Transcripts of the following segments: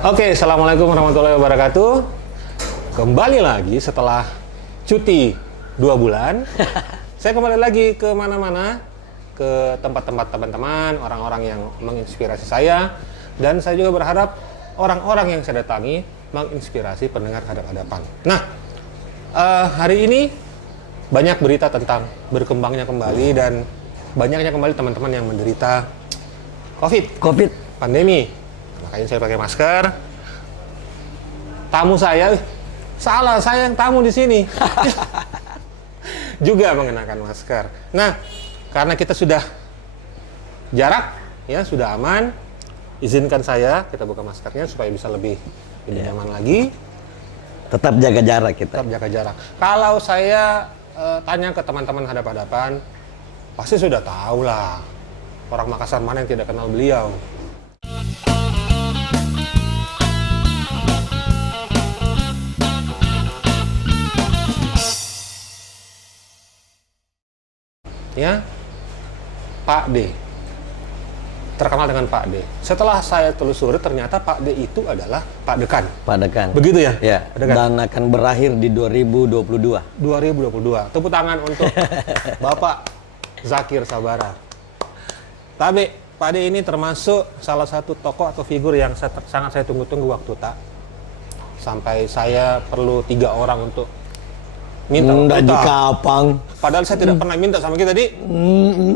Oke, assalamualaikum warahmatullahi wabarakatuh. Kembali lagi setelah cuti 2 bulan, saya kembali lagi ke mana-mana, ke tempat-tempat teman-teman, orang-orang yang menginspirasi saya, dan saya juga berharap orang-orang yang saya datangi menginspirasi pendengar hadap-hadapan. Nah, hari ini banyak berita tentang berkembangnya kembali dan banyaknya kembali teman-teman yang menderita COVID, pandemi. Makanya saya pakai masker. Tamu saya, salah, saya yang tamu di sini. Juga mengenakan masker. Nah, karena kita sudah jarak, ya sudah aman, izinkan saya kita buka maskernya supaya bisa lebih nyaman lagi. Tetap jaga jarak kita. Tetap jaga jarak. Kalau saya tanya ke teman-teman hadap-hadapan, pasti sudah tahu lah orang Makassar mana yang tidak kenal beliau. Ya, Pak D. Terkenal dengan Pak D. Setelah saya telusuri, ternyata Pak D itu adalah Pak Dekan. Pak Dekan. Begitu ya? Ya. Dan akan berakhir di 2022. 2022. Tepuk tangan untuk Bapak Zakir Sabara. Tapi Pak D ini termasuk salah satu tokoh atau figur yang sangat saya tunggu-tunggu waktu tak. Sampai saya perlu 3 orang untuk minta di kapang. Padahal saya tidak pernah minta sama kita, Di.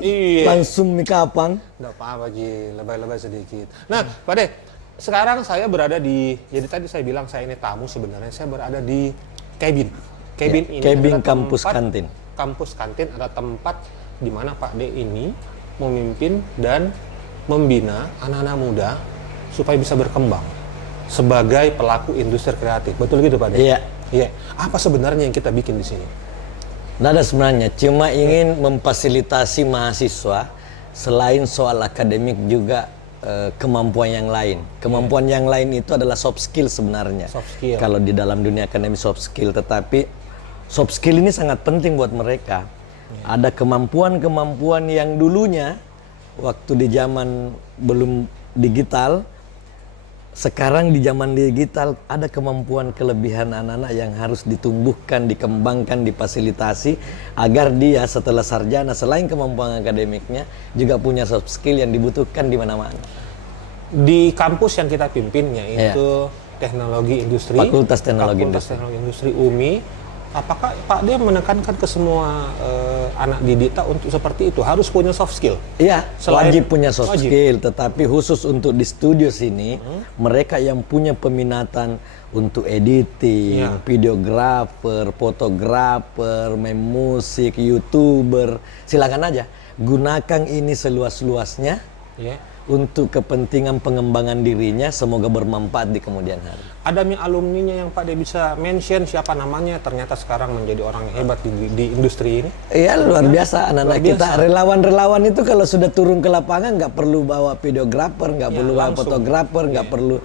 Iya. Langsung di kapang. Nggak apa-apa, Ji. Lebay-lebay sedikit. Nah, Pak De, sekarang saya berada di... Jadi tadi saya bilang saya ini tamu, sebenarnya saya berada di cabin. Cabin ini cabin adalah kampus kantin. Kampus kantin adalah tempat di mana Pak De ini memimpin dan membina anak-anak muda supaya bisa berkembang sebagai pelaku industri kreatif. Betul gitu, Pak De? Iya. Iya. Apa sebenarnya yang kita bikin di sini? Nggak ada sebenarnya, cuma ingin memfasilitasi mahasiswa selain soal akademik juga kemampuan yang lain. Kemampuan yang lain itu adalah soft skill sebenarnya. Soft skill. Kalau di dalam dunia akademik soft skill, tetapi soft skill ini sangat penting buat mereka. Ada kemampuan-kemampuan yang dulunya waktu di zaman belum digital. Sekarang di zaman digital ada kemampuan kelebihan anak-anak yang harus ditumbuhkan, dikembangkan, difasilitasi agar dia setelah sarjana selain kemampuan akademiknya juga punya soft skill yang dibutuhkan di mana-mana. Di kampus yang kita pimpin yaitu Teknologi Industri, Fakultas Teknologi Industri UMI. Apakah Pak dia menekankan ke semua anak didikta untuk seperti itu harus punya soft skill? Iya, wajib punya soft skill, tetapi khusus untuk di studio sini, mereka yang punya peminatan untuk editing, videografer, fotografer, main musik, YouTuber, silakan aja gunakan ini seluas-luasnya untuk kepentingan pengembangan dirinya, semoga bermanfaat di kemudian hari. Ada alumninya yang Pak De bisa mention siapa namanya, ternyata sekarang menjadi orang yang hebat di industri ini? Iya, luar biasa anak-anak kita. Relawan-relawan itu kalau sudah turun ke lapangan nggak perlu bawa videografer, nggak perlu bawa fotografer, nggak perlu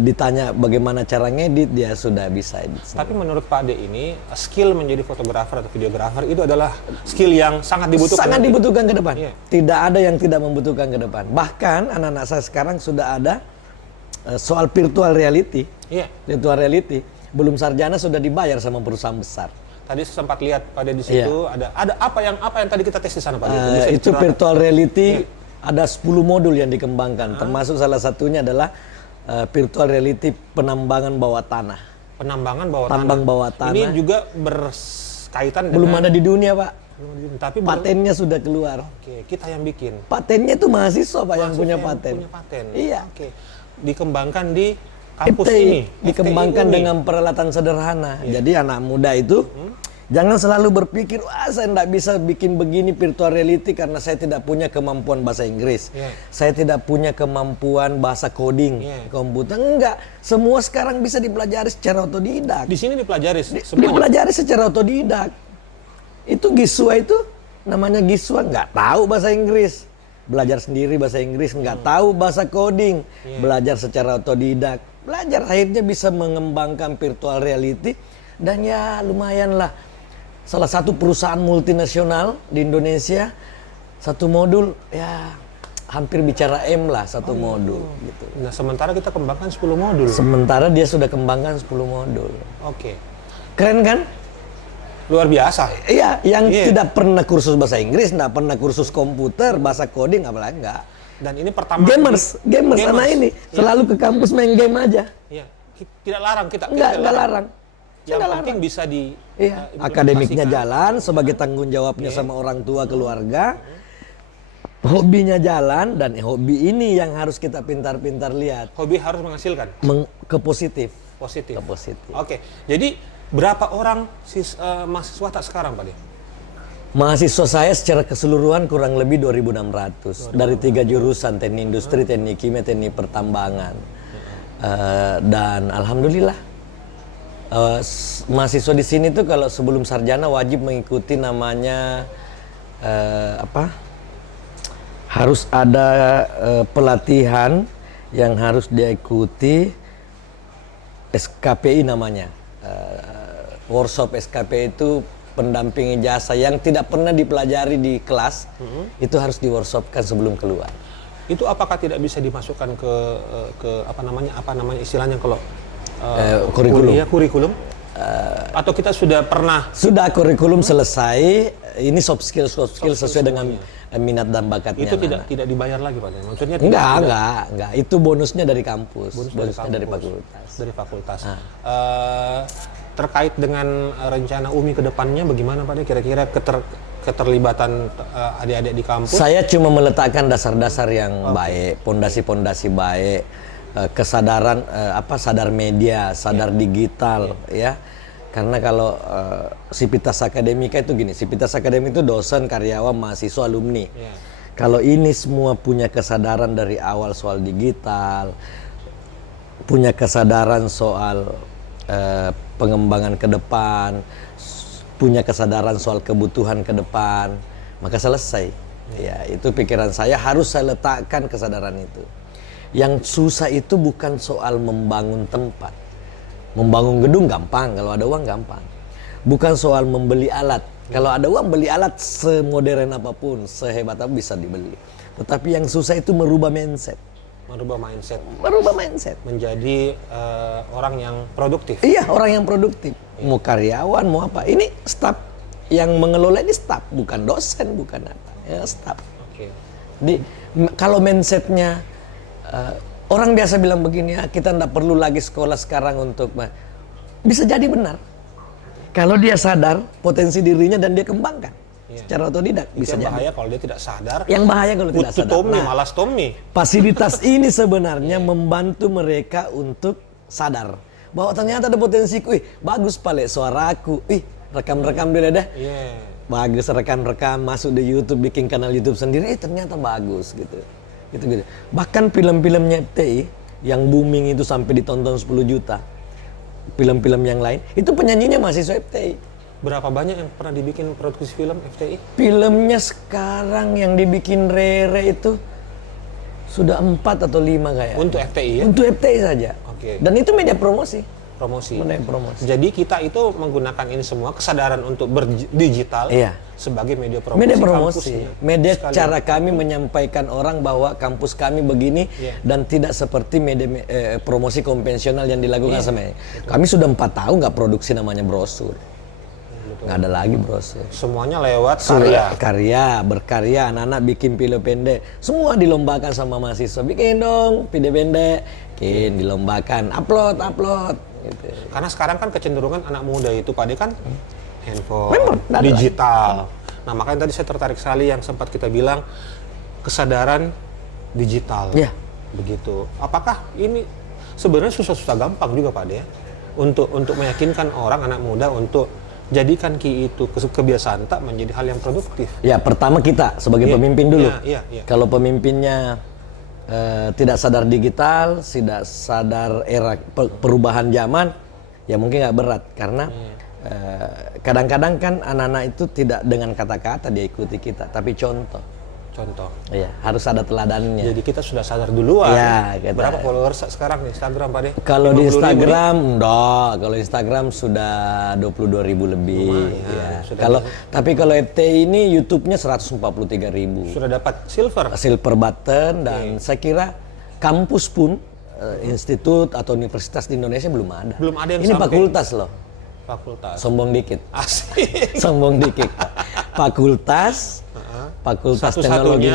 ditanya bagaimana cara ngedit, dia sudah bisa edit. Tapi menurut Pak De ini, skill menjadi fotografer atau videografer itu adalah skill yang sangat dibutuhkan. Sangat dibutuhkan ke depan. Iya. Tidak ada yang tidak membutuhkan ke depan. Bahkan anak-anak saya sekarang sudah ada soal virtual reality. Iya. Virtual reality belum sarjana sudah dibayar sama perusahaan besar. Tadi sempat lihat pada di situ ada apa yang tadi kita tes di sana, Pak. Itu virtual reality ada 10 modul yang dikembangkan, termasuk salah satunya adalah virtual reality penambangan bawah tanah. Penambangan bawah Tambang tanah. bawah tanah. Ini juga berkaitan belum dengan ada di dunia, Pak. Tapi patennya sudah keluar. Oke, kita yang bikin. Patennya itu mahasiswa, Pak, yang punya paten. Iya. Oke. Dikembangkan di kampus ini. Dikembangkan dengan peralatan sederhana. Jadi anak muda itu jangan selalu berpikir, wah saya tidak bisa bikin begini virtual reality karena saya tidak punya kemampuan bahasa Inggris. Saya tidak punya kemampuan bahasa coding, komputer. Enggak, semua sekarang bisa dipelajari secara otodidak. Di sini dipelajari semuanya. Dipelajari secara otodidak. Itu Giswa itu, namanya Giswa, nggak tahu bahasa Inggris. Belajar sendiri bahasa Inggris, nggak tahu bahasa coding. Belajar secara otodidak. Belajar, akhirnya bisa mengembangkan virtual reality. Dan ya lumayan lah. Salah satu perusahaan multinasional di Indonesia, satu modul ya hampir bicara M lah satu modul gitu. Nah, sementara kita kembangkan 10 modul. Sementara dia sudah kembangkan 10 modul. Oke. Keren kan? Luar biasa. Iya, yang Iya. tidak pernah kursus bahasa Inggris, tidak pernah kursus komputer, bahasa coding, apalagi enggak. Dan ini pertama Gamers anak ini selalu ke kampus main game aja. Iya. Tidak larang kita. Enggak larang. Yang Nggak penting bisa di Iya, implementasikan. akademiknya jalan sebagai tanggung jawabnya sama orang tua keluarga. Hobinya jalan dan hobi ini yang harus kita pintar-pintar lihat Hobi harus menghasilkan ke positif. positif. Ke positif. Oke. Jadi berapa orang mahasiswa tak sekarang, Pak De? Mahasiswa saya secara keseluruhan kurang lebih 2.600 dari 3 jurusan, teknik industri, teknik kimia, teknik pertambangan. Dan alhamdulillah mahasiswa di sini tuh kalau sebelum sarjana wajib mengikuti namanya harus ada pelatihan yang harus diikuti, SKPI namanya. Workshop SKPI itu pendamping ijazah yang tidak pernah dipelajari di kelas, itu harus di workshopkan sebelum keluar. Itu apakah tidak bisa dimasukkan ke apa namanya istilahnya kalau Kurikulum. kurikulum? Atau kita sudah pernah Sudah kurikulum selesai, ini soft skill sesuai dengan minat dan bakatnya. itu anak-anak. tidak dibayar lagi, Pak De? Maksudnya Enggak. Itu bonusnya dari kampus, bonusnya dari kampus, fakultas. Dari fakultas. Terkait dengan rencana UMI ke depannya bagaimana, Pak De? Kira-kira keterlibatan adik-adik di kampus? Saya cuma meletakkan dasar-dasar yang baik, pondasi-pondasi baik, kesadaran sadar media, sadar digital, ya. Karena kalau Sivitas Akademika itu gini, Sivitas Akademik itu dosen, karyawan, mahasiswa, alumni. Iya. Kalau ini semua punya kesadaran dari awal soal digital, punya kesadaran soal pengembangan ke depan, punya kesadaran soal kebutuhan ke depan, maka selesai. Ya, itu pikiran saya, harus saya letakkan kesadaran itu. Yang susah itu bukan soal membangun tempat. Membangun gedung gampang, kalau ada uang gampang. Bukan soal membeli alat. Kalau ada uang beli alat semodern apapun, sehebat apa bisa dibeli. Tetapi yang susah itu merubah mindset. Merubah mindset. Merubah mindset. Menjadi orang yang produktif. Iya, orang yang produktif. Mau karyawan, mau apa. Ini staf yang mengelola ini staf, bukan dosen, bukan apa. Ya, staf. Oke. Kalau mindsetnya orang biasa bilang begini, ya, kita tidak perlu lagi sekolah sekarang untuk bisa jadi benar. Kalau dia sadar potensi dirinya dan dia kembangkan secara otodidak, bisa Yang jadi. bahaya kalau dia tidak sadar. Yang bahaya kalau tidak sadar. Tommy, malas Tommy. Fasilitas ini sebenarnya membantu mereka untuk sadar bahwa ternyata ada potensiku. Bagus pale suaraku. Rekam-rekam dulu deh. Iya. Bagus, rekam-rekam, masuk di YouTube, bikin kanal YouTube sendiri, ternyata bagus gitu. Gitu. Bahkan film-filmnya FTI yang booming itu sampai ditonton 10 juta. Film-film yang lain, itu penyanyinya mahasiswa FTI. Berapa banyak yang pernah dibikin produksi film FTI? Filmnya sekarang yang dibikin Rere itu sudah 4 atau 5 kayak. Untuk FTI ya? Untuk FTI saja. Oke. Dan itu media promosi. Promosi. Media promosi. Jadi kita itu menggunakan ini semua kesadaran untuk berdigital Iya. sebagai media promosi. Media promosi. kampusnya. Media Sekali. cara kami menyampaikan orang bahwa kampus kami begini dan tidak seperti media promosi konvensional yang dilakukan sama ini. Kami sudah 4 tahun nggak produksi namanya brosur. Nggak ada lagi brosur. Semuanya lewat Karya, berkarya, anak-anak bikin video pendek. Semua dilombakan sama mahasiswa. Bikin dong video pendek. Bikin, dilombakan. Upload. Gitu. Karena sekarang kan kecenderungan anak muda itu Pak De kan handphone, Memang, digital. Nah makanya tadi saya tertarik sekali yang sempat kita bilang kesadaran digital. Iya. Begitu. Apakah ini sebenarnya susah-susah gampang juga Pak De ya? Untuk meyakinkan orang anak muda untuk jadikan itu kebiasaan tak menjadi hal yang produktif. Ya, pertama kita sebagai pemimpin dulu. Iya. Kalau pemimpinnya tidak sadar digital, tidak sadar era perubahan zaman, ya mungkin nggak berat. Karena kadang-kadang kan anak-anak itu tidak dengan kata-kata dia ikuti kita, tapi contoh. Contoh. Iya, harus ada teladannya. Jadi kita sudah sadar duluan. Iya, Berapa followers sekarang di Instagram, Pak De? Kalau di 50.000 Instagram, enggak. Kalau Instagram sudah 22.000 lebih. Ya. Tapi kalau FT ini YouTube-nya 143.000. Sudah dapat silver. Silver button dan saya kira kampus pun institut atau universitas di Indonesia belum ada. Belum ada yang ini sampai. Fakultas loh. Fakultas. Sombong dikit. Asik. Sombong dikit. Fakultas teknologi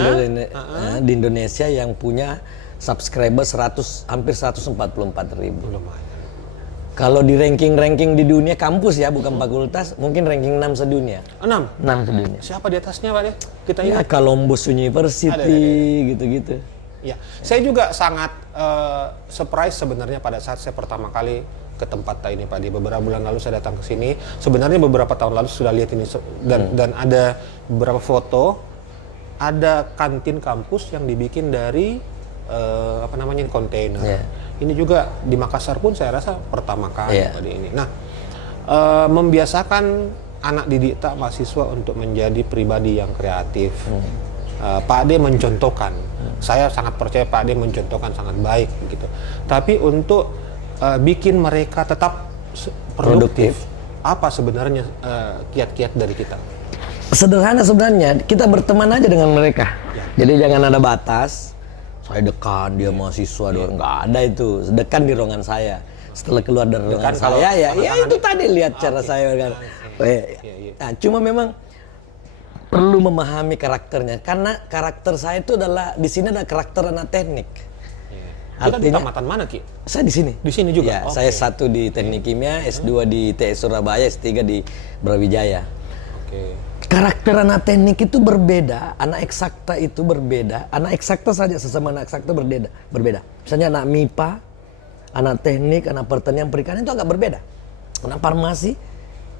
di Indonesia yang punya subscriber hampir 144.000. Kalau di ranking di dunia kampus ya, bukan fakultas, mungkin ranking 6 sedunia. 6 sedunia. Siapa di atasnya, Pak De? Kita Ya, ingat. Columbus University gitu-gitu. Ya, saya juga sangat surprise sebenarnya pada saat saya pertama kali ke tempat ini, Pak. Di beberapa bulan lalu saya datang ke sini. Sebenarnya beberapa tahun lalu sudah lihat ini dan ada beberapa foto. Ada kantin kampus yang dibikin dari kontainer. Yeah. Ini juga di Makassar pun saya rasa pertama kali pada ini. Nah, membiasakan anak didik mahasiswa untuk menjadi pribadi yang kreatif. Pak De mencontohkan. Saya sangat percaya Pak De mencontohkan sangat baik gitu. Tapi untuk bikin mereka tetap produktif. Apa sebenarnya kiat-kiat dari kita? Sederhana sebenarnya, kita berteman aja dengan mereka. Jadi jangan ada batas. Saya dekan, dia mahasiswa, nggak ada itu. Dekan di ruangan saya. Setelah keluar dari ruangan saya, ya itu tadi lihat cara saya kan. Nah, cuma memang perlu memahami karakternya, karena karakter saya itu adalah di sini ada karakter anak teknik. Kita di tamatan mana, Ki? Saya di sini. Di sini juga. Ya, saya S1 di Teknik Kimia, S2 di TS Surabaya, S3 di Brawijaya. Karakter anak teknik itu berbeda, anak eksakta itu berbeda. Anak eksakta saja sesama anak eksakta berbeda. Misalnya anak MIPA, anak teknik, anak pertanian perikanan itu agak berbeda. Anak farmasi,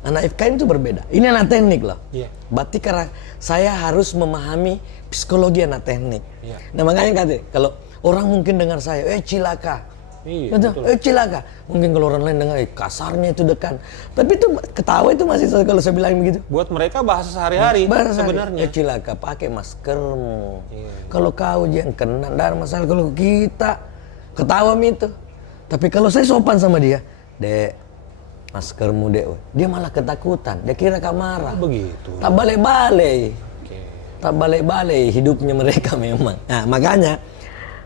anak FKN itu berbeda. Ini anak teknik loh. Berarti karena saya harus memahami psikologi anak teknik. Nah makanya kalau orang mungkin dengar saya, cilaka. Cilaka. Mungkin kalau orang lain dengar, kasarnya itu dekan. Tapi itu ketawa itu masih kalau saya bilang begitu. Buat mereka bahasa sehari-hari sebenarnya. Cilaka, pakai maskermu. Kalau kau jangan kena, tidak ada masalah. Kalau kita ketawa itu. Tapi kalau saya sopan sama dia, Dek, maskermu Dek. Dia malah ketakutan. Dia kira kau marah. Begitu. Tak balik-balik. Tak balik-balik hidupnya mereka memang. Nah makanya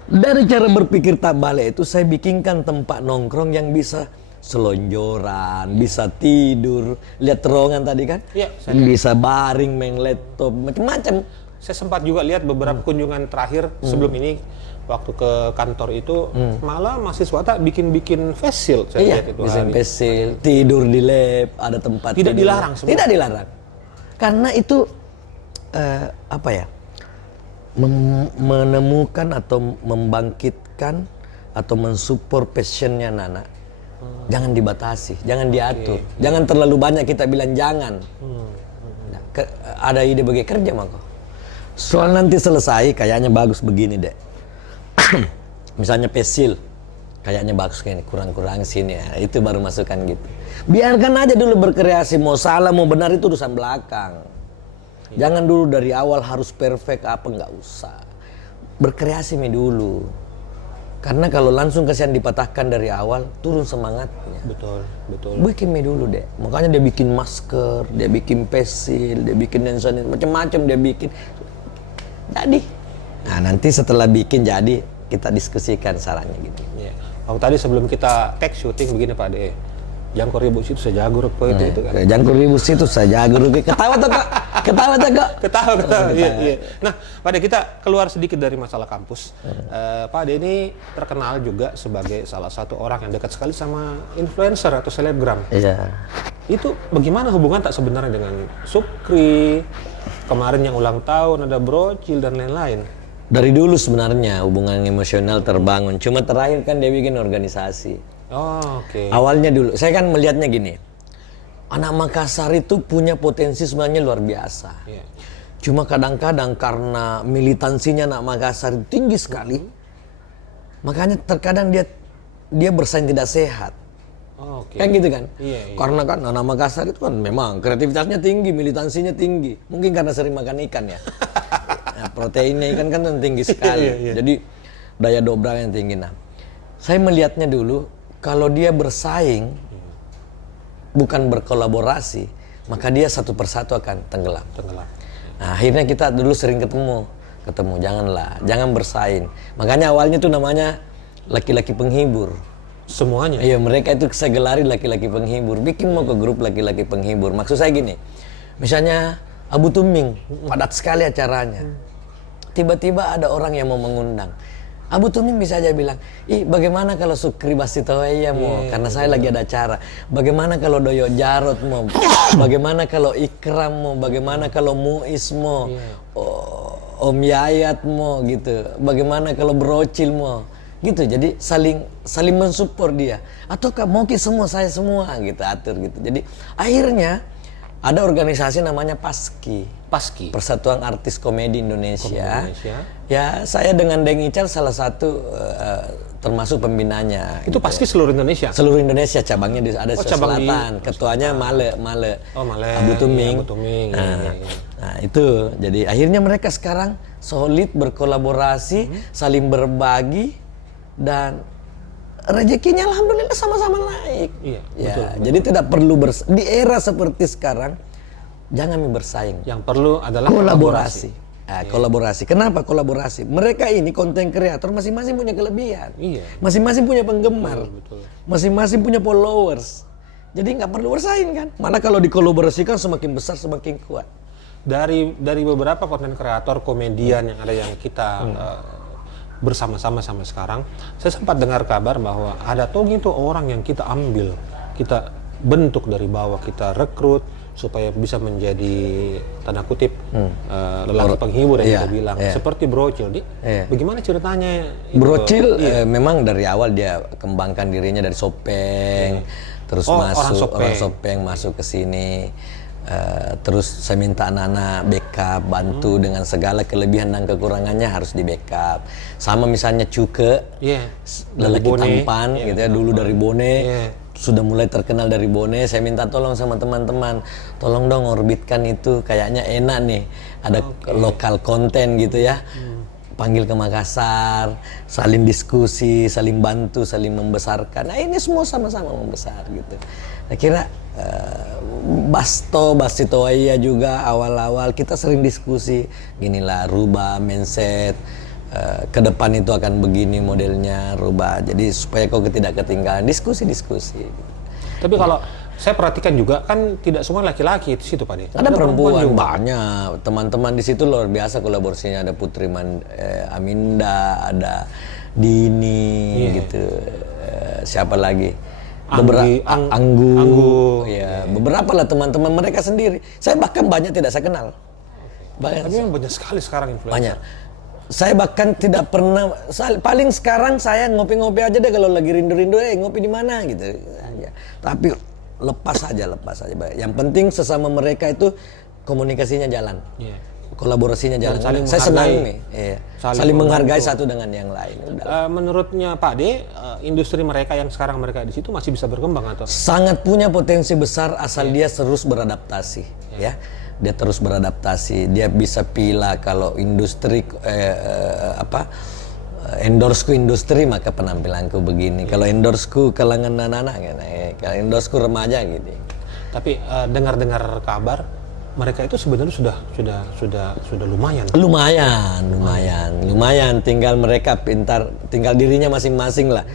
dari cara berpikir tak balik itu saya bikinkan tempat nongkrong yang bisa selonjoran, bisa tidur, lihat terowongan tadi kan? Iya. Bisa baring, main laptop, macam-macam. Saya sempat juga lihat beberapa kunjungan terakhir sebelum ini waktu ke kantor itu malah mahasiswa tak bikin face shield. Saya lihat itu bikin face shield, tidur di lab, ada tempat. Tidak dilarang sebenarnya. Tidak dilarang. Karena itu menemukan atau membangkitkan atau mensupport passionnya anak-anak. Jangan dibatasi, jangan diatur, jangan terlalu banyak kita bilang jangan. Ada ide bagi kerja maka. Soal nanti selesai kayaknya bagus begini deh. Misalnya pesil, kayaknya bagus kayak ini, kurang-kurang sini ya. Itu baru masukkan gitu. Biarkan aja dulu berkreasi, mau salah mau benar itu urusan belakang. Jangan dulu dari awal harus perfect apa, nggak usah. Berkreasi dulu. Karena kalau langsung kasihan dipatahkan dari awal, turun semangatnya. Betul. Bikin dulu deh. Makanya dia bikin masker, dia bikin pesil, dia bikin densonin, macam-macam dia bikin. Jadi, nah nanti setelah bikin jadi kita diskusikan sarannya gitu. Iya. Waktu tadi sebelum kita tag syuting begini Pak De. Jangkor ribut situ saya jago itu kan. Jangkor ribut situ saya jago. Ketawa tuh kok. Ketawa. Iya. Nah, Pak De kita keluar sedikit dari masalah kampus. Pak De ini terkenal juga sebagai salah satu orang yang dekat sekali sama influencer atau selebgram. Iya. Itu bagaimana hubungan tak sebenarnya dengan Sukri? Kemarin yang ulang tahun ada Brocil dan lain-lain. Dari dulu sebenarnya hubungan emosional terbangun. Cuma terakhir kan dia bikin organisasi. Oh, oke. Awalnya dulu, saya kan melihatnya gini. Anak Makassar itu punya potensi sebenarnya luar biasa. Yeah. Cuma kadang-kadang karena militansinya anak Makassar tinggi sekali, makanya terkadang dia bersaing tidak sehat. Oh, okay. Kan gitu kan? Iya. Karena kan anak Makassar itu kan memang kreativitasnya tinggi, militansinya tinggi. Mungkin karena sering makan ikan ya. Nah, proteinnya ikan kan tinggi sekali. Jadi daya dobraknya tinggi. Nah, saya melihatnya dulu kalau dia bersaing bukan berkolaborasi, maka dia satu persatu akan tenggelam. Nah, akhirnya kita dulu sering ketemu, jangan bersaing. Makanya awalnya tuh namanya laki-laki penghibur. Semuanya? Iya, mereka itu saya gelari laki-laki penghibur. Bikin mau ke grup laki-laki penghibur. Maksud saya gini, misalnya Abu Tuming, padat sekali acaranya. Tiba-tiba ada orang yang mau mengundang. Abu Tuming bisa aja bilang, bagaimana kalau Sukri Basitoeya mau, karena saya lagi ada acara. Bagaimana kalau Doyo Jarot mau, bagaimana kalau Ikram mau, bagaimana kalau Muiz mau, Om Yayat mau gitu. Bagaimana kalau Brocil mau, gitu. Jadi saling mensupport dia. Ataukah mau semua saya semua gitu atur gitu. Jadi akhirnya ada organisasi namanya PASKI. Persatuan Artis Komedi Indonesia. Ya, saya dengan Deng Ical salah satu termasuk pembinanya. Itu PASKI seluruh Indonesia? Seluruh Indonesia, cabangnya ada di Selatan. Ketuanya Male. Abu Tuming. Nah, itu. Jadi akhirnya mereka sekarang solid berkolaborasi, saling berbagi, dan rezekinya alhamdulillah sama-sama naik. Iya, betul. Jadi tidak perlu di era seperti sekarang jangan bersaing. Yang perlu adalah kolaborasi. Kolaborasi. Kenapa kolaborasi? Mereka ini konten kreator masing-masing punya kelebihan. Masing-masing punya penggemar. Masing-masing punya followers. Jadi nggak perlu bersaing kan? Malah kalau dikolaborasikan semakin besar semakin kuat. Dari beberapa konten kreator komedian yang ada yang kita bersama-sama sampai sekarang, saya sempat dengar kabar bahwa ada tuh orang yang kita ambil, kita bentuk dari bawah, kita rekrut supaya bisa menjadi tanda kutip lelaki penghibur yang kita bilang, seperti Brocil. Bagaimana ceritanya? Brocil memang dari awal dia kembangkan dirinya dari Sopeng, terus masuk orang Sopeng masuk ke sini. Terus saya minta anak-anak backup, bantu dengan segala kelebihan dan kekurangannya harus di backup. Sama misalnya Cuke, lelaki tampan gitu ya, dulu dari Bone, sudah mulai terkenal dari Bone. Saya minta tolong sama teman-teman, tolong dong orbitkan itu, kayaknya enak nih, ada lokal konten gitu ya. Panggil ke Makassar, saling diskusi, saling bantu, saling membesarkan. Nah, ini semua sama-sama membesar gitu. Saya kira Basitoeya juga awal-awal kita sering diskusi, ginilah rubah mindset, ke depan itu akan begini modelnya, rubah. Jadi supaya kau tidak ketinggalan, diskusi. Tapi kalau saya perhatikan juga kan tidak semua laki-laki di situ, Pak De. Ada perempuan banyak, teman-teman di situ luar biasa kolaborasinya. Ada Putri Aminda, ada Dini gitu. Siapa lagi? Anggu. Ya, beberapa lah teman-teman mereka sendiri. Saya bahkan banyak tidak saya kenal. Tapi memang banyak sekali sekarang influencer. Banyak. Saya bahkan tidak pernah, paling sekarang saya ngopi-ngopi aja deh kalau lagi rindu-rindu, ngopi di mana gitu. Tapi lepas aja. Yang penting sesama mereka itu komunikasinya jalan. Kolaborasinya jalan. Saya senang nih. Saling menghargai satu dengan yang lain. Menurutnya Pak De, industri mereka yang sekarang mereka di situ masih bisa berkembang atau? Sangat punya potensi besar asal dia terus beradaptasi, ya. Dia terus beradaptasi. Dia bisa pilih kalau industri endorseku industri maka penampilanku begini. Kalau endorseku kalangan anak-anak, kalau endorseku remaja gitu. Tapi dengar-dengar kabar mereka itu sebenarnya sudah lumayan. Lumayan. Tinggal mereka pintar, tinggal dirinya masing-masing lah.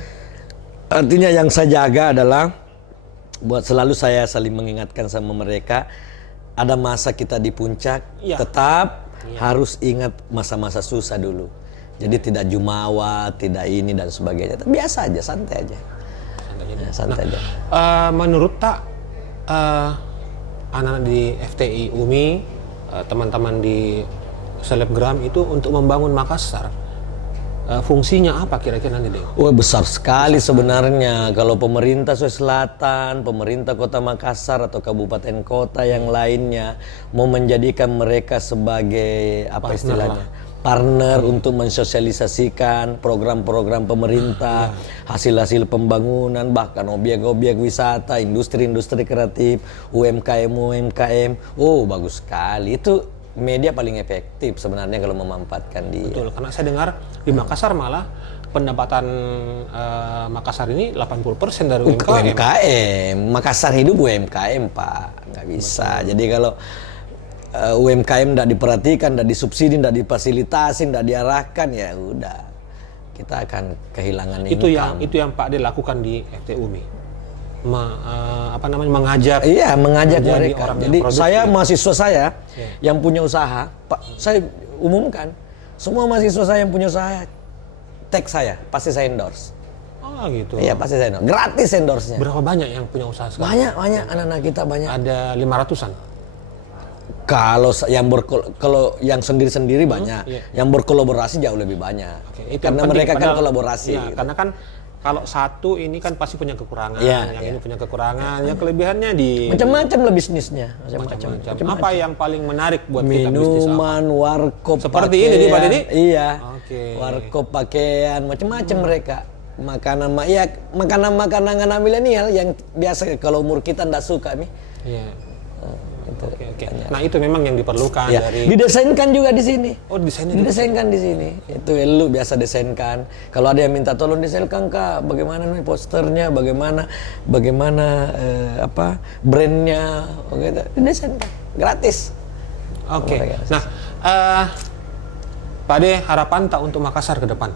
Artinya yang saya jaga adalah buat selalu saya saling mengingatkan sama mereka. Ada masa kita di puncak, tetap harus ingat masa-masa susah dulu. Jadi tidak jumawa, tidak ini dan sebagainya. Biasa aja, santai aja. Aja. Menurut tak anak-anak di FTI UMI, teman-teman di selebgram itu untuk membangun Makassar, fungsinya apa kira-kira nanti deh? Wah, besar sekali sebenarnya. Kalau pemerintah Sulawesi Selatan, pemerintah Kota Makassar atau kabupaten kota yang lainnya mau menjadikan mereka sebagai apa istilahnya? Partner untuk mensosialisasikan program-program pemerintah, hasil-hasil pembangunan, bahkan objek-objek wisata, industri-industri kreatif, UMKM. Oh, bagus sekali. Itu media paling efektif sebenarnya kalau memanfaatkan dia. Betul, karena saya dengar di Makassar malah pendapatan Makassar ini 80% dari UMKM. UMKM, Makassar hidup UMKM Pak, nggak bisa. Jadi kalau UMKM nggak diperhatikan, nggak disubsidi, nggak difasilitasi, nggak diarahkan, ya udah kita akan kehilangan income. Itu yang Pak De lakukan di FTUMI. Mengajak. Iya, mengajak menjadi mereka. orang yang Jadi produktif. saya mahasiswa saya yang punya usaha, Pak, saya umumkan semua mahasiswa saya yang punya usaha tag saya, pasti saya endorse. Oh gitu. Iya, pasti saya endorse. Gratis endorse-nya. Berapa banyak yang punya usaha sekarang? Banyak anak-anak kita banyak. Ada 500-an. Kalau yang sendiri-sendiri banyak, iya. yang berkolaborasi jauh lebih banyak. Oke, itu Karena yang penting, mereka kan padahal- kolaborasi. Iya, gitu. karena kan kalau satu ini kan pasti punya kekurangan, Iya, yang iya. ini punya kekurangan, yang kelebihannya di Macam-macam lah bisnisnya, macam-macam. Apa yang paling menarik buat kita bisnis apa? minuman, warkop, Seperti ini, Pak Deddy? Iya. Oke. Warkop, pakaian, macam-macam mereka. Makanan milenial yang biasa kalau umur kita ndak suka nih. Iya. Itu. Oke. Nah itu memang yang diperlukan Ya. dari. Didesainkan juga di sini. Oh desainnya juga. Didesainkan di sini. Itu lu biasa desainkan. Kalau ada yang minta tolong desainkan Kak, bagaimana nih posternya, bagaimana brandnya, gitu. Didesainkan gratis. Oke. Mereka. Nah, Pak De harapan tak untuk Makassar ke depan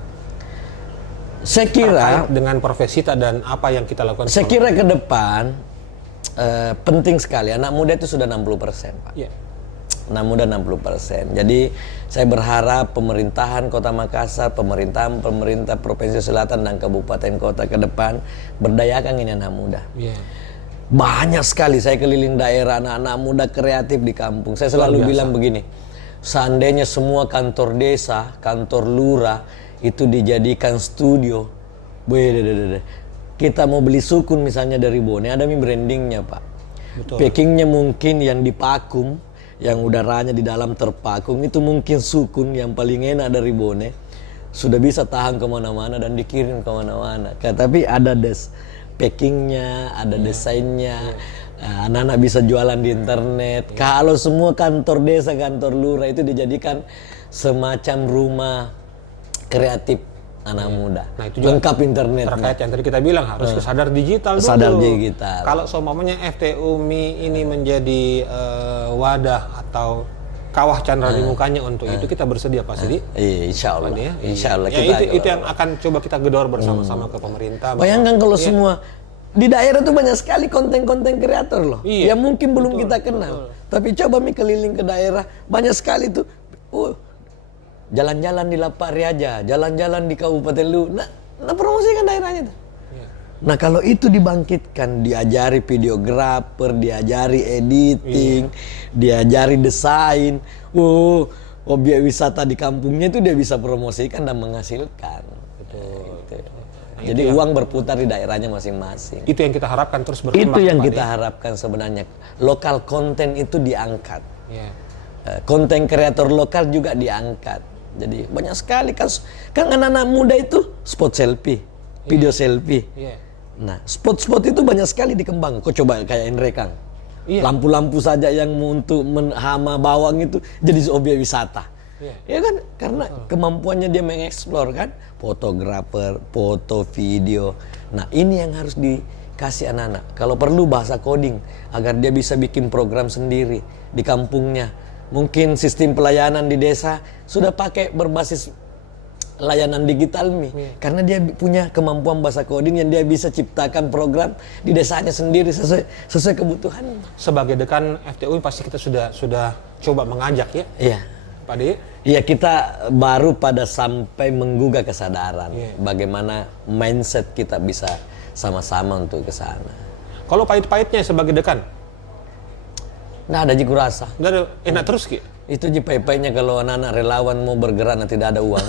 Saya kira terkait dengan Profesita dan apa yang kita lakukan. Saya kira ke depan penting sekali. Anak muda itu sudah 60%, Pak. Iya. Anak muda 60%. Jadi saya berharap pemerintahan Kota Makassar, pemerintah Provinsi Selatan dan Kabupaten Kota ke depan berdayakan ini anak muda. Iya. Banyak sekali saya keliling daerah anak-anak muda kreatif di kampung. Saya selalu bilang begini, seandainya semua kantor desa, kantor lurah itu dijadikan studio, kita mau beli sukun misalnya dari Bone, ada brandingnya Pak. Betul. Packingnya mungkin yang dipakum, yang udaranya di dalam terpakum, itu mungkin sukun yang paling enak dari Bone. Sudah bisa tahan kemana-mana dan dikirim kemana-mana. Tapi ada packingnya, ada desainnya. Nah, anak-anak bisa jualan di internet. Kalau semua kantor desa, kantor lurah itu dijadikan semacam rumah kreatif anak muda. Nah, itu juga lengkap internet. Terkait yang tadi kita bilang harus kesadar digital dulu. Sadar digital. Kalau seumpamanya FTUMI ini menjadi wadah atau kawah candra di mukanya untuk itu, kita bersedia Pak Sidi? Iya, insya Allah. Ya? Insya Allah Ya, kita. itu yang akan coba kita gedor bersama-sama ke pemerintah. Bayangkan kalau Iya. semua di daerah tuh banyak sekali konten-konten kreator loh. Iya. Yang mungkin belum kita kenal. Tapi coba keliling ke daerah, banyak sekali tuh. Jalan-jalan di Lapari aja, jalan-jalan di Kabupaten Lu. Nah promosikan daerahnya tuh. Iya. Nah kalau itu dibangkitkan, diajari videografer, diajari editing, diajari desain, objek wisata di kampungnya itu dia bisa promosikan dan menghasilkan. Betul. Nah, Jadi uang berputar di daerahnya masing-masing. Itu yang kita harapkan terus berkembang. Itu yang Pak, kita ya? harapkan sebenarnya. Lokal konten itu diangkat. Iya. Konten kreator lokal juga diangkat. Jadi banyak sekali kan anak-anak muda itu spot selfie, video selfie. Iya. Nah, spot-spot itu banyak sekali dikembang. Kok coba kayak Indre Kang. Iya. Lampu-lampu saja yang untuk hama bawang itu jadi objek wisata. Iya. Ya kan? Karena kemampuannya dia mengeksplor kan. Fotografer, foto, video. Nah, ini yang harus dikasih anak-anak. Kalau perlu bahasa coding agar dia bisa bikin program sendiri di kampungnya. Mungkin sistem pelayanan di desa sudah pakai berbasis layanan digital karena dia punya kemampuan bahasa coding yang dia bisa ciptakan program di desanya sendiri sesuai kebutuhan. Sebagai dekan FTUMI pasti kita sudah coba mengajak ya, Iya. Pak De. Iya, kita baru pada sampai menggugah kesadaran bagaimana mindset kita bisa sama-sama untuk ke sana. Kalau pahit-pahitnya sebagai dekan, Nah, ada jiku rasa. nggak ada enak terus Ki. Itu jipai-painya kalau anak-anak relawan mau bergerak dan tidak ada uang.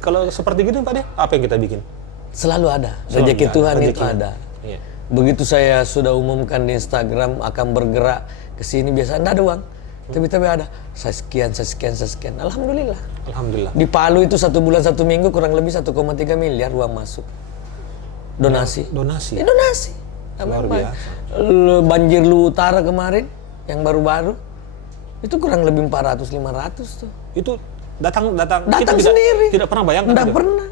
Kalau seperti gitu Pak De, apa yang kita bikin? Selalu ada. Selalu Rezeki ada, Tuhan itu rezekinya. ada. Iya. Begitu saya sudah umumkan di Instagram akan bergerak ke sini, biasa enggak ada uang. Tapi ada. Saya sekian. Alhamdulillah. Alhamdulillah. Di Palu itu 1 bulan 1 minggu kurang lebih 1,3 miliar uang masuk. Donasi. Donasi. Donasi. Luar biasa. Banjir Lu Utara kemarin yang baru-baru Itu kurang lebih 400-500 tuh. Itu datang Datang kita sendiri. Tidak pernah bayangkan. Nggak gitu. pernah.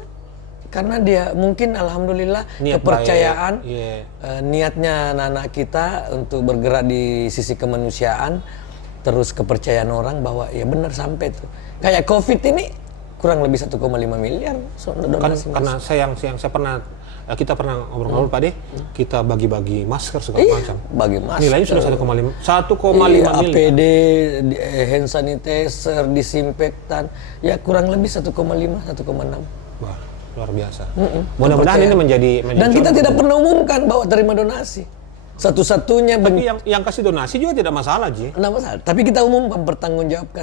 Karena dia mungkin alhamdulillah Niat kepercayaan, baik, iya. niatnya anak-anak kita untuk bergerak di sisi kemanusiaan, terus kepercayaan orang bahwa ya benar sampai tuh. Kayak COVID ini kurang lebih 1,5 miliar donasi. Karena saya pernah kita pernah ngobrol-ngobrol Pak De, kita bagi-bagi masker segala macam. Bagi masker. Nilainya sudah 1,5 miliar. APD, hand sanitizer, disinfektan, ya kurang lebih 1,5, 1,6. Wah, luar biasa. Mudah-mudahan ini menjadi dan kita tidak pernah umumkan bahwa terima donasi. Satu-satunya tapi yang kasih donasi juga tidak masalah, Ji. Nggak masalah. Tapi kita umumkan pertanggungjawabkan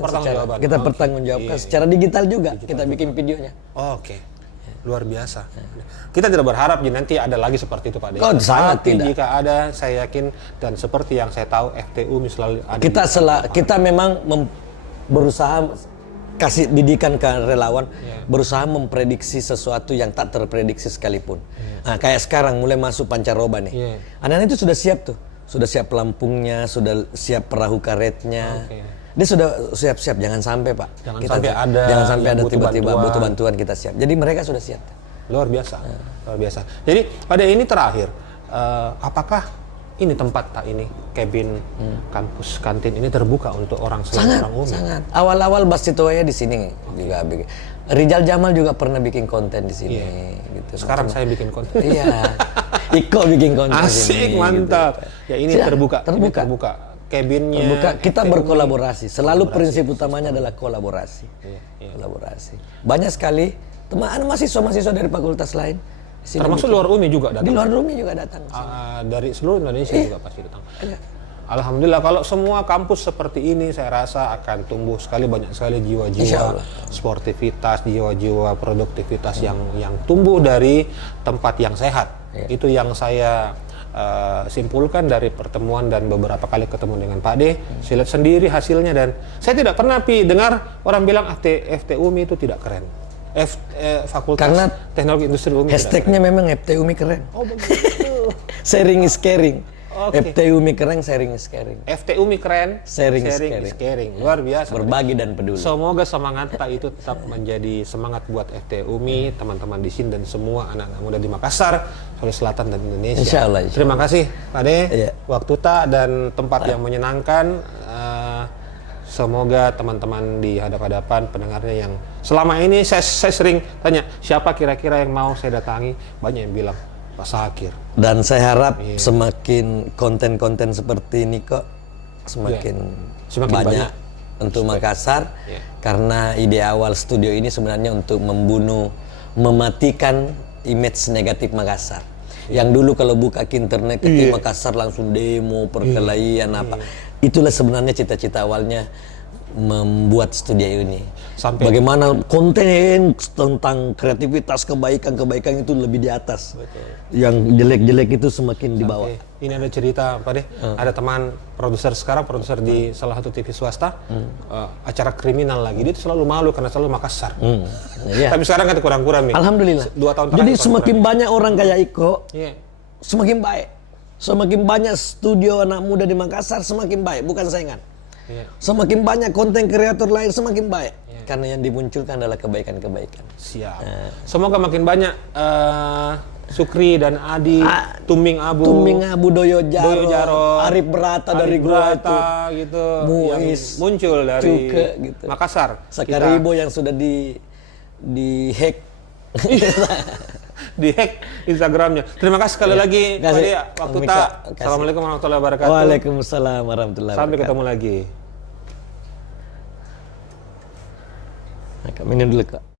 kita pertanggungjawabkan secara digital juga. Kita bikin videonya. Oke. Luar biasa. Kita tidak berharap nanti ada lagi seperti itu, Pak De. Sangat Tapi tidak. jika ada, saya yakin dan seperti yang saya tahu FTU misalnya ada. Kita memang berusaha kasih didikan ke relawan, berusaha memprediksi sesuatu yang tak terprediksi sekalipun. Nah, kayak sekarang mulai masuk pancaroba nih. Anak-anak itu sudah siap tuh. Sudah siap pelampungnya, sudah siap perahu karetnya. Dia sudah siap-siap, jangan sampai Pak. Jangan sampai ada tiba-tiba butuh bantuan, kita siap. Jadi mereka sudah siap. Luar biasa, luar biasa. Jadi pada ini terakhir, apakah ini tempat Pak ini, cabin kampus kantin ini terbuka untuk orang selain orang umum? Sangat. Awal-awal Bastitoya di sini juga bikin. Rizal Jamal juga pernah bikin konten di sini. Gitu. Sekarang saya bikin konten. Iya. Iko bikin konten di Asik, sini. mantap. Gitu. Ya ini terbuka. Ini terbuka. Cabinnya terbuka. Kita FTU. berkolaborasi. Selalu prinsip utamanya adalah kolaborasi. Kolaborasi. Banyak sekali teman mahasiswa dari fakultas lain. Termasuk luar UMI juga datang. Di luar UMI juga datang. Dari seluruh Indonesia juga pasti datang. Alhamdulillah kalau semua kampus seperti ini saya rasa akan tumbuh sekali, banyak sekali jiwa-jiwa sportivitas, jiwa-jiwa produktivitas yang tumbuh dari tempat yang sehat. Itu yang saya simpulkan dari pertemuan dan beberapa kali ketemu dengan Pak De. Saya lihat sendiri hasilnya dan saya tidak pernah dengar orang bilang FTUMI itu tidak keren. Fakultas Karena Teknologi Industri UMI. Hashtagnya memang FTUMI keren. Oh begitu. Sharing is caring. Okay. FTUMI keren, sharing is caring. FTUMI keren, sharing is caring. Luar biasa. Berbagi dan peduli. Semoga semangat Pak itu tetap menjadi semangat buat FTUMI, teman-teman di sini dan semua anak-anak muda di Makassar, Sulawesi Selatan dan Indonesia. Insya Allah. Terima kasih Pak De, waktu tak dan tempat yang menyenangkan. Semoga teman-teman di hadap-hadapan pendengarnya yang selama ini saya sering tanya siapa kira-kira yang mau saya datangi, banyak yang bilang Pak Sakir. Dan saya harap semakin konten-konten seperti ini kok semakin banyak untuk Makassar. Karena ide awal studio ini sebenarnya untuk mematikan image negatif Makassar. Yang dulu kalau buka ke internet ketik Makassar langsung demo, perkelahian apa. Itulah sebenarnya cita-cita awalnya membuat studio ini. Bagaimana konten tentang kreativitas, kebaikan itu lebih di atas. Betul. Yang jelek-jelek itu semakin di bawah. Ini ada cerita Pak De, ada teman produser di salah satu TV swasta, acara kriminal lagi, dia selalu malu karena selalu Makassar. Tapi sekarang kan kurang-kurang nih. Alhamdulillah. 2 tahun Jadi semakin banyak orang kayak Iko, semakin baik. Semakin banyak studio anak muda di Makassar semakin baik, bukan saingan. Semakin banyak konten kreator lain semakin baik. Karena yang dimunculkan adalah kebaikan-kebaikan. Siap. Semoga makin banyak Sukri dan Adi, Tuming Abu, Doyo Jaro, Arif Brata dari gua itu, gitu, Muiz, yang muncul dari Cuke, gitu. Makassar. Sakaribo yang sudah di hack. Di hack Instagramnya. Terima kasih sekali lagi Pak De, waktu tak. Assalamualaikum warahmatullahi wabarakatuh. Waalaikumsalam warahmatullahi wabarakatuh. Sampai ketemu lagi. Nah, minum dulu kok.